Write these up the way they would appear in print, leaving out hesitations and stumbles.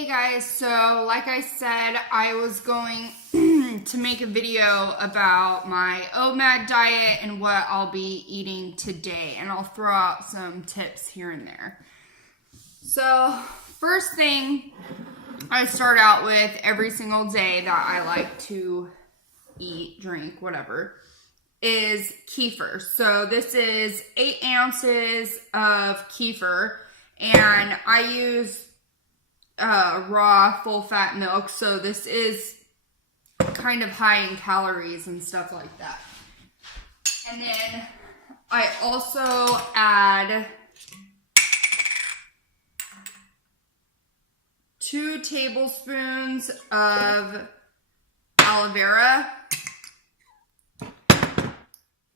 Hey guys, so like I said, I was going to make a video about my OMAD diet and what I'll be eating today, and I'll throw out some tips here and there. So first thing I start out with every single day that I like to eat, drink, whatever, is kefir. So this is 8 ounces of kefir, and I use raw full fat milk, so this is kind of high in calories and stuff like that. And then I also add 2 tablespoons of aloe vera.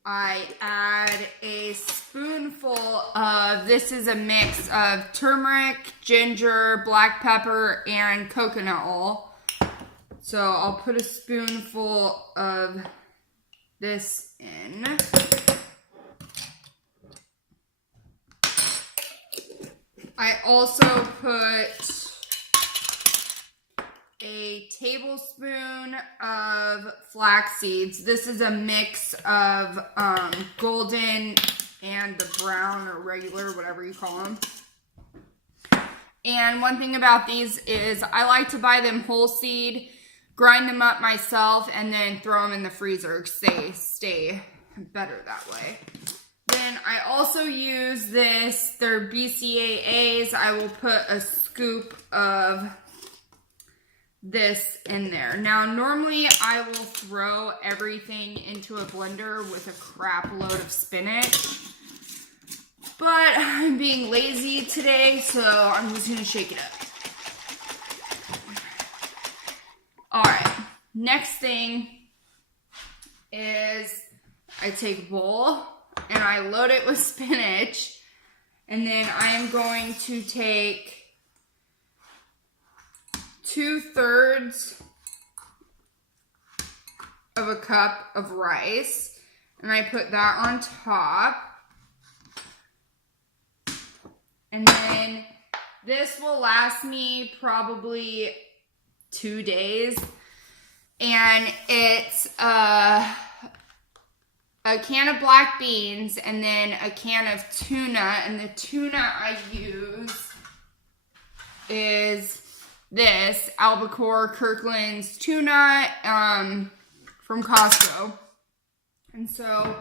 I add a spoonful of, this is a mix of turmeric, ginger, black pepper, and coconut oil. So I'll put a spoonful of this in. I also put a tablespoon of flax seeds. This is a mix of golden and the brown or regular, whatever you call them. And one thing about these is I like to buy them whole seed, grind them up myself, and then throw them in the freezer because they stay better that way. Then I also use this, they're BCAAs. I will put a scoop of this in there. Now, normally I will throw everything into a blender with a crap load of spinach, but I'm being lazy today, so I'm just gonna shake it up. Alright, next thing is I take a bowl and I load it with spinach, and then I'm going to take 2/3 of a cup of rice, and I put that on top. And then this will last me probably 2 days, and it's a can of black beans and then a can of tuna, and the tuna I use is this Albacore Kirkland's tuna from Costco. And so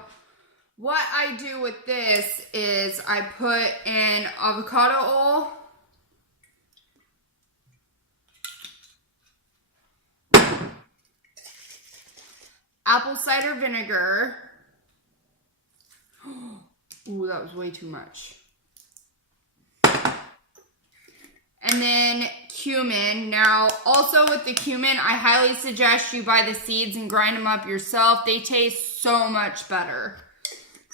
what I do with this is I put in avocado oil, apple cider vinegar. Ooh, that was way too much. And then cumin. Now, also with the cumin, I highly suggest you buy the seeds and grind them up yourself. They taste so much better.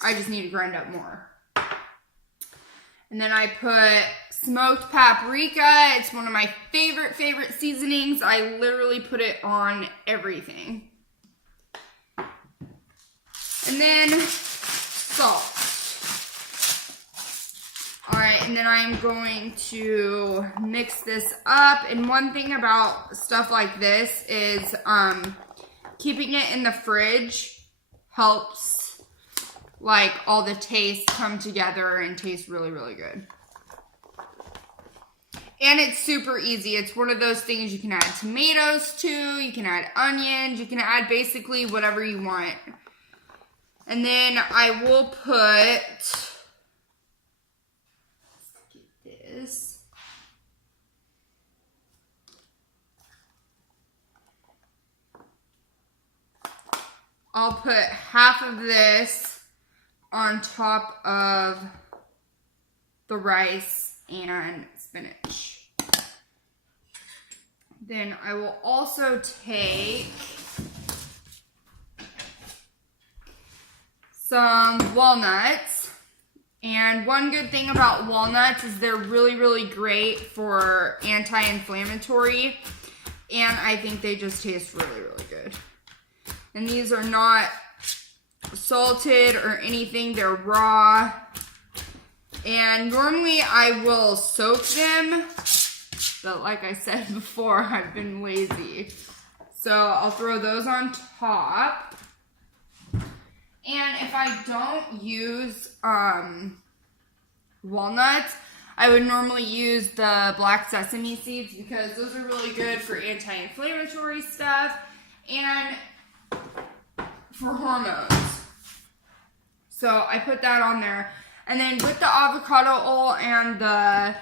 I just need to grind up more. And then I put smoked paprika. It's one of my favorite seasonings. I literally put it on everything. And then salt. Alright, and then I'm going to mix this up. And one thing about stuff like this is keeping it in the fridge helps like all the tastes come together and taste really, really good. And it's super easy. It's one of those things you can add tomatoes to, you can add onions, you can add basically whatever you want. And then I will put I'll put half of this on top of the rice and spinach. Then I will also take some walnuts. And one good thing about walnuts is they're really, really great for anti-inflammatory. And I think they just taste really, really good. And these are not salted or anything. They're raw. And normally I will soak them But like I said before, I've been lazy. So I'll throw those on top. And if I don't use walnuts, I would normally use the black sesame seeds because those are really good for anti-inflammatory stuff and for hormones. So I put that on there. And then with the avocado oil and the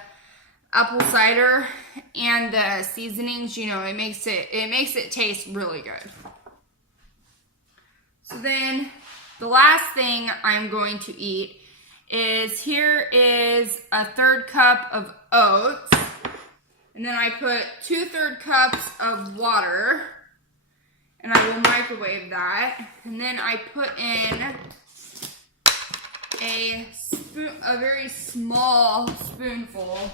apple cider and the seasonings, you know, it makes it taste really good. So then the last thing I'm going to eat is, here is a 1/3 cup of oats. And then I put 2/3 cups of water. And I will microwave that. And then I put in a very small spoonful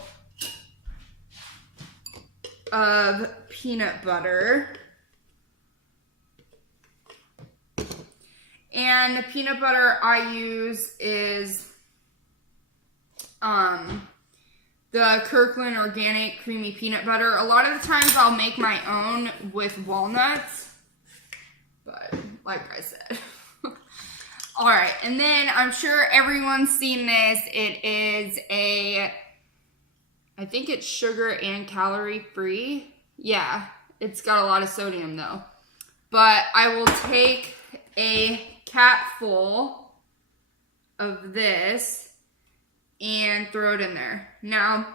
of peanut butter. And the peanut butter I use is the Kirkland Organic Creamy Peanut Butter. A lot of the times I'll make my own with walnuts, but like I said. All right, and then I'm sure everyone's seen this. It is I think it's sugar and calorie free. Yeah, it's got a lot of sodium though. But I will take a capful of this and throw it in there. Now,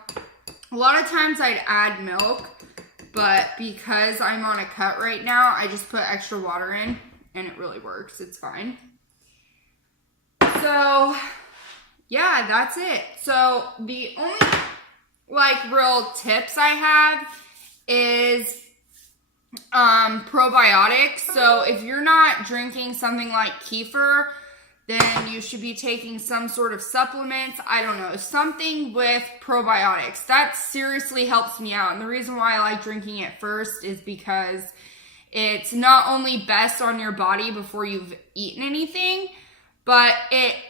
a lot of times I'd add milk, but because I'm on a cut right now, I just put extra water in and it really works. It's fine. So, yeah, that's it. So, the only, real tips I have is probiotics. So, if you're not drinking something like kefir, then you should be taking some sort of supplements. I don't know, something with probiotics. That seriously helps me out. And the reason why I like drinking it first is because it's not only best on your body before you've eaten anything, but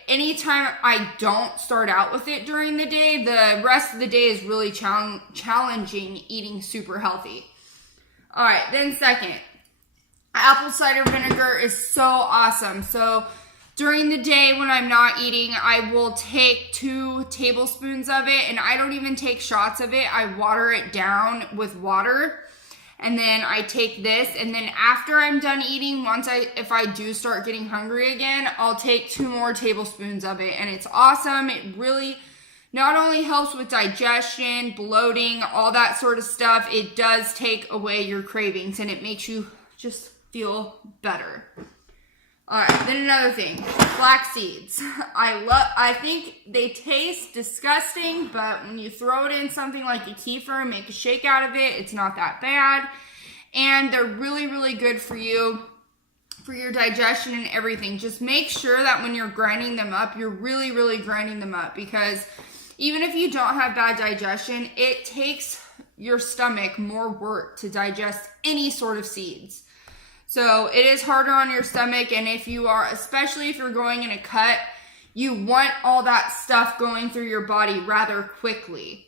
anytime I don't start out with it during the day, the rest of the day is really challenging eating super healthy. All right, then second, apple cider vinegar is so awesome. So during the day when I'm not eating, I will take 2 tablespoons of it, and I don't even take shots of it. I water it down with water. And then I take this, and then after I'm done eating, if I do start getting hungry again, I'll take 2 more tablespoons of it, and it's awesome. It really not only helps with digestion, bloating, all that sort of stuff, it does take away your cravings, and it makes you just feel better. All right, then another thing, flax seeds. I think they taste disgusting, but when you throw it in something like a kefir and make a shake out of it, it's not that bad. And they're really, really good for you, for your digestion and everything. Just make sure that when you're grinding them up, you're really, really grinding them up, because even if you don't have bad digestion, it takes your stomach more work to digest any sort of seeds. So it is harder on your stomach, and especially if you're going in a cut, you want all that stuff going through your body rather quickly.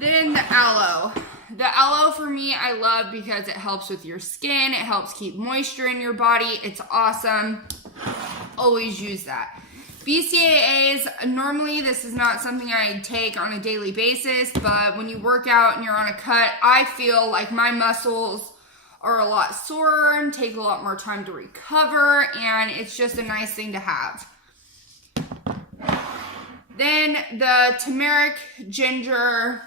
Then the aloe. The aloe for me, I love because it helps with your skin. It helps keep moisture in your body. It's awesome. Always use that. BCAAs, normally this is not something I take on a daily basis, but when you work out and you're on a cut, I feel like my muscles are a lot sorer and take a lot more time to recover, and it's just a nice thing to have. Then the turmeric, ginger,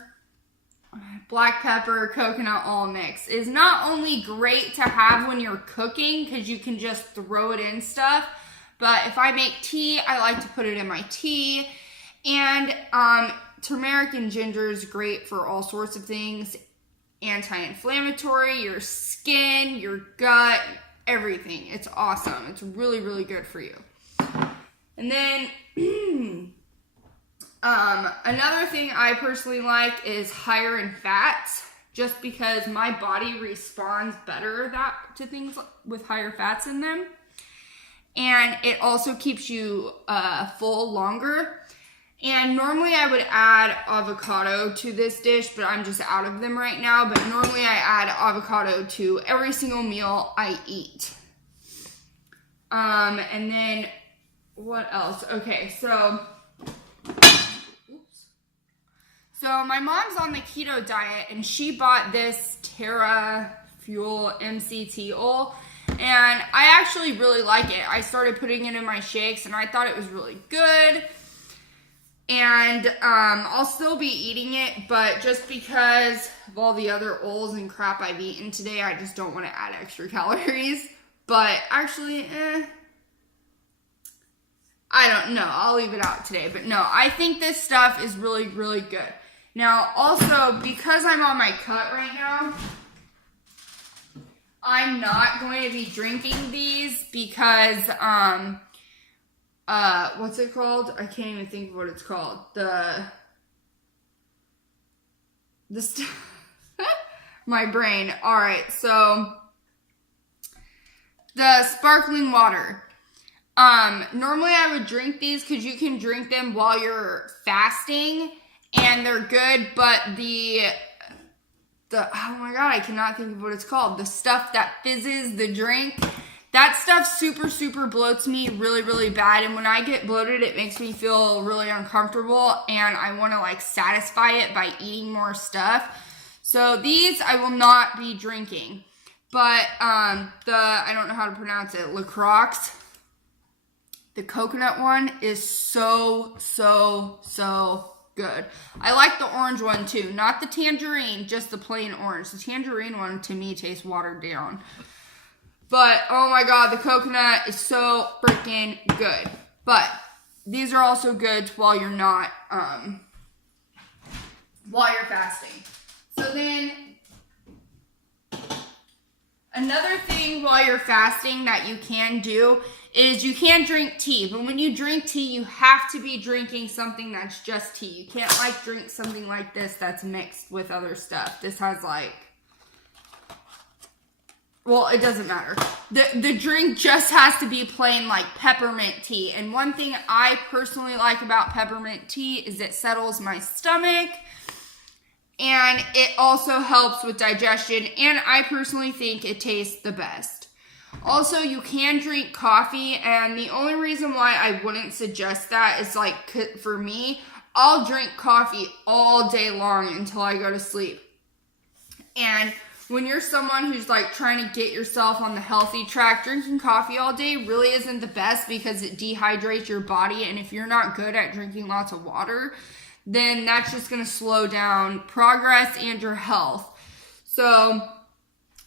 black pepper, coconut oil mix is not only great to have when you're cooking because you can just throw it in stuff, but if I make tea, I like to put it in my tea. And turmeric and ginger is great for all sorts of things. Anti-inflammatory, your skin, your gut, everything. It's awesome. It's really, really good for you. And then another thing I personally like is higher in fats, just because my body responds better to things with higher fats in them. And it also keeps you full longer. And normally I would add avocado to this dish, but I'm just out of them right now. But normally I add avocado to every single meal I eat. And then what else? Okay, so my mom's on the keto diet, and she bought this Terra Fuel MCT oil, and I actually really like it. I started putting it in my shakes, and I thought it was really good. And I'll still be eating it, but just because of all the other oils and crap I've eaten today, I just don't want to add extra calories. But actually, I don't know. I'll leave it out today. But no, I think this stuff is really, really good. Now, also, because I'm on my cut right now, I'm not going to be drinking these because, what's it called? I can't even think of what it's called. My brain. All right, so the sparkling water. Normally I would drink these because you can drink them while you're fasting, and they're good, but oh my god, I cannot think of what it's called. The stuff that fizzes the drink, that stuff super, super bloats me really, really bad. And when I get bloated, it makes me feel really uncomfortable, and I want to like satisfy it by eating more stuff. So these I will not be drinking. But I don't know how to pronounce it, La Croix, the coconut one is so, so, so good. I like the orange one too. Not the tangerine, just the plain orange. The tangerine one to me tastes watered down. But oh my god, the coconut is so freaking good. But these are also good while you're not while you're fasting. So then another thing while you're fasting that you can do is you can drink tea, but when you drink tea, you have to be drinking something that's just tea. You can't like drink something like this that's mixed with other stuff. This has like, well, it doesn't matter. The drink just has to be plain like peppermint tea. And one thing I personally like about peppermint tea is it settles my stomach, and it also helps with digestion, and I personally think it tastes the best. Also, you can drink coffee, and the only reason why I wouldn't suggest that is like, for me, I'll drink coffee all day long until I go to sleep. And when you're someone who's like trying to get yourself on the healthy track, drinking coffee all day really isn't the best because it dehydrates your body, and if you're not good at drinking lots of water, then that's just going to slow down progress and your health. So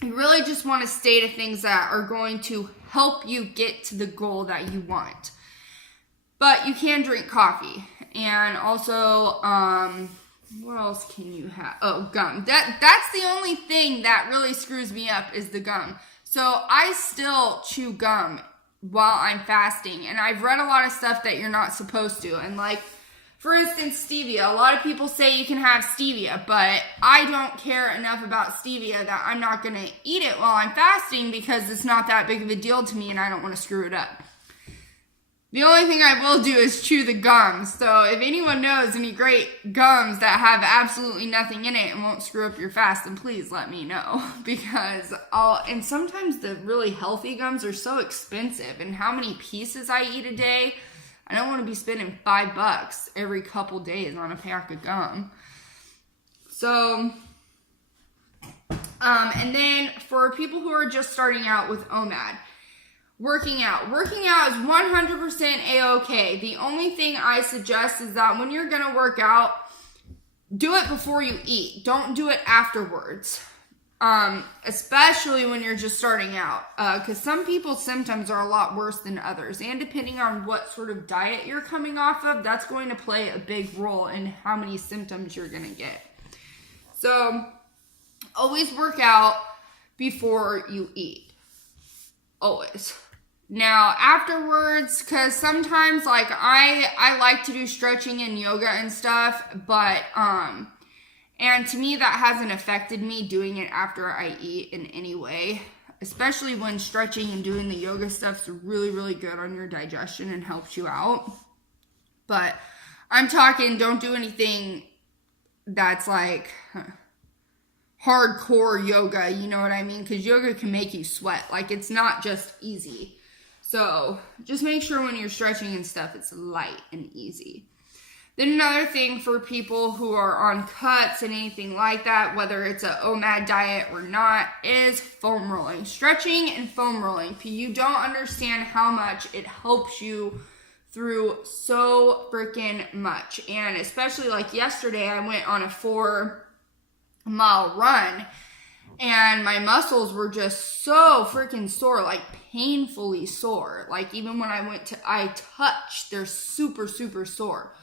you really just want to stay to things that are going to help you get to the goal that you want. But you can drink coffee. And also, what else can you have? Oh, gum. That's the only thing that really screws me up is the gum. So I still chew gum while I'm fasting. And I've read a lot of stuff that you're not supposed to. And like, for instance, stevia. A lot of people say you can have stevia, but I don't care enough about stevia that I'm not going to eat it while I'm fasting because it's not that big of a deal to me and I don't want to screw it up. The only thing I will do is chew the gums. So if anyone knows any great gums that have absolutely nothing in it and won't screw up your fast, then please let me know. Because and sometimes the really healthy gums are so expensive, and how many pieces I eat a day, I don't want to be spending $5 every couple days on a pack of gum. So, and then for people who are just starting out with OMAD, working out. Working out is 100% A-okay. The only thing I suggest is that when you're going to work out, do it before you eat. Don't do it afterwards. Especially when you're just starting out, because some people's symptoms are a lot worse than others, and depending on what sort of diet you're coming off of, that's going to play a big role in how many symptoms you're going to get. So always work out before you eat. Always. Now afterwards, because sometimes like I like to do stretching and yoga and stuff, but and to me, that hasn't affected me doing it after I eat in any way, especially when stretching and doing the yoga stuff is really, really good on your digestion and helps you out. But I'm talking, don't do anything that's like hardcore yoga, you know what I mean? Because yoga can make you sweat. Like, it's not just easy. So just make sure when you're stretching and stuff, it's light and easy. Then another thing for people who are on cuts and anything like that, whether it's a OMAD diet or not, is foam rolling. Stretching and foam rolling. You don't understand how much it helps you through so freaking much. And especially like yesterday, I went on a 4-mile run and my muscles were just so freaking sore, like painfully sore. Like even when I touched, they're super, super sore.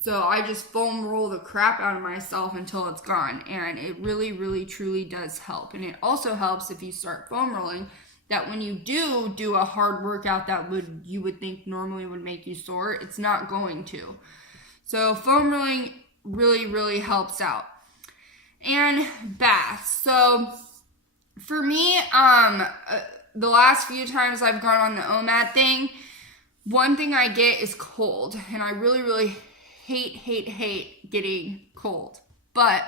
So I just foam roll the crap out of myself until it's gone. And it really, really, truly does help. And it also helps if you start foam rolling, that when you do a hard workout that you would think normally would make you sore, it's not going to. So foam rolling really, really helps out. And baths. So for me, the last few times I've gone on the OMAD thing, one thing I get is cold. And I really, really hate getting cold. But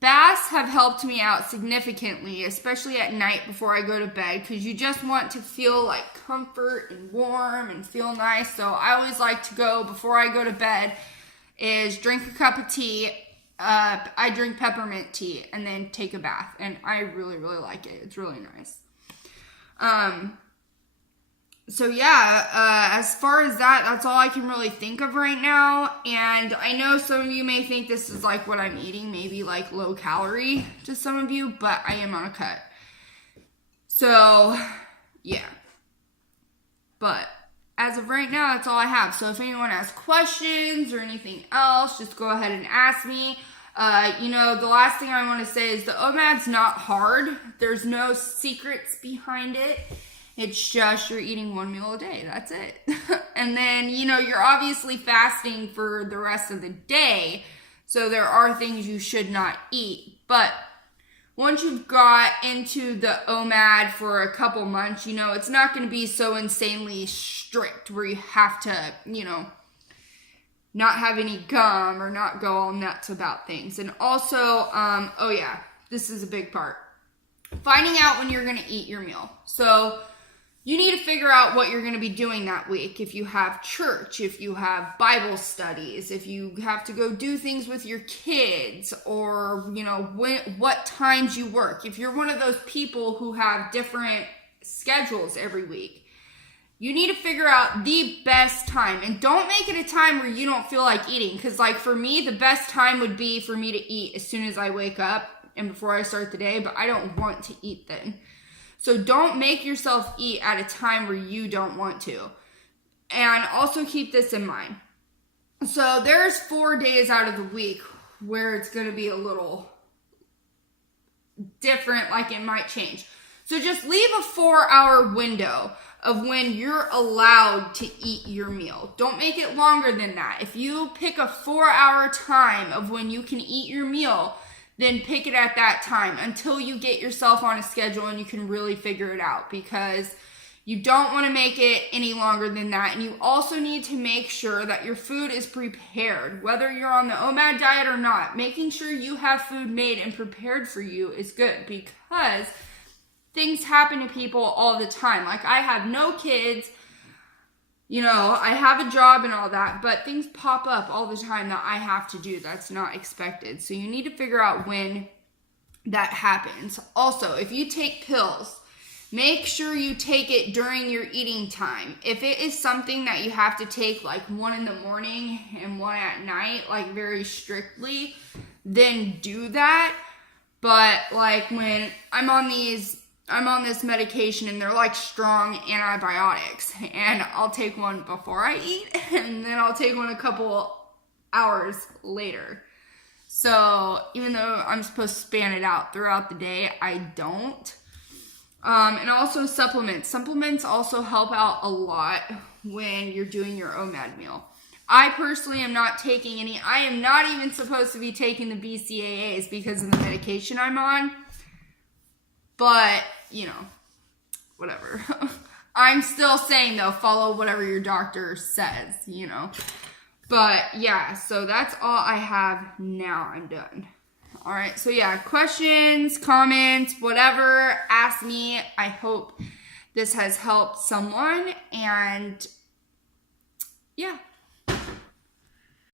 baths have helped me out significantly, especially at night before I go to bed, because you just want to feel like comfort and warm and feel nice. So I always like to go, before I go to bed, is drink a cup of tea. I drink peppermint tea and then take a bath. And I really, really like it. It's really nice. So yeah, as far as that's all I can really think of right now. And I know some of you may think this is like what I'm eating, maybe like low calorie to some of you, but I am on a cut. So yeah. But as of right now, that's all I have. So if anyone has questions or anything else, just go ahead and ask me. The last thing I want to say is the OMAD's not hard. There's no secrets behind it. It's just you're eating 1 meal a day. That's it. And then, you're obviously fasting for the rest of the day. So there are things you should not eat. But once you've got into the OMAD for a couple months, it's not going to be so insanely strict where you have to, not have any gum or not go all nuts about things. And also, this is a big part. Finding out when you're going to eat your meal. So you need to figure out what you're going to be doing that week. If you have church, if you have Bible studies, if you have to go do things with your kids, or, what times you work. If you're one of those people who have different schedules every week, you need to figure out the best time. And don't make it a time where you don't feel like eating. Because like for me, the best time would be for me to eat as soon as I wake up and before I start the day, but I don't want to eat then. So don't make yourself eat at a time where you don't want to. And also keep this in mind. So there's 4 days out of the week where it's going to be a little different, like it might change. So just leave a 4-hour window of when you're allowed to eat your meal. Don't make it longer than that. If you pick a 4-hour time of when you can eat your meal, then pick it at that time until you get yourself on a schedule and you can really figure it out, because you don't want to make it any longer than that. And you also need to make sure that your food is prepared, whether you're on the OMAD diet or not. Making sure you have food made and prepared for you is good, because things happen to people all the time. Like, I have no kids, I have a job and all that, but things pop up all the time that I have to do that's not expected. So you need to figure out when that happens. Also, if you take pills, make sure you take it during your eating time. If it is something that you have to take like 1 in the morning and 1 at night, like very strictly, then do that. But like when I'm on this medication and they're like strong antibiotics, and I'll take one before I eat and then I'll take one a couple hours later. So even though I'm supposed to span it out throughout the day, I don't. And also supplements. Supplements also help out a lot when you're doing your OMAD meal. I personally am not taking any. I am not even supposed to be taking the BCAAs because of the medication I'm on. But, whatever. I'm still saying, though, follow whatever your doctor says, But yeah, so that's all I have now. I'm done. All right, so yeah, questions, comments, whatever, ask me. I hope this has helped someone, and yeah.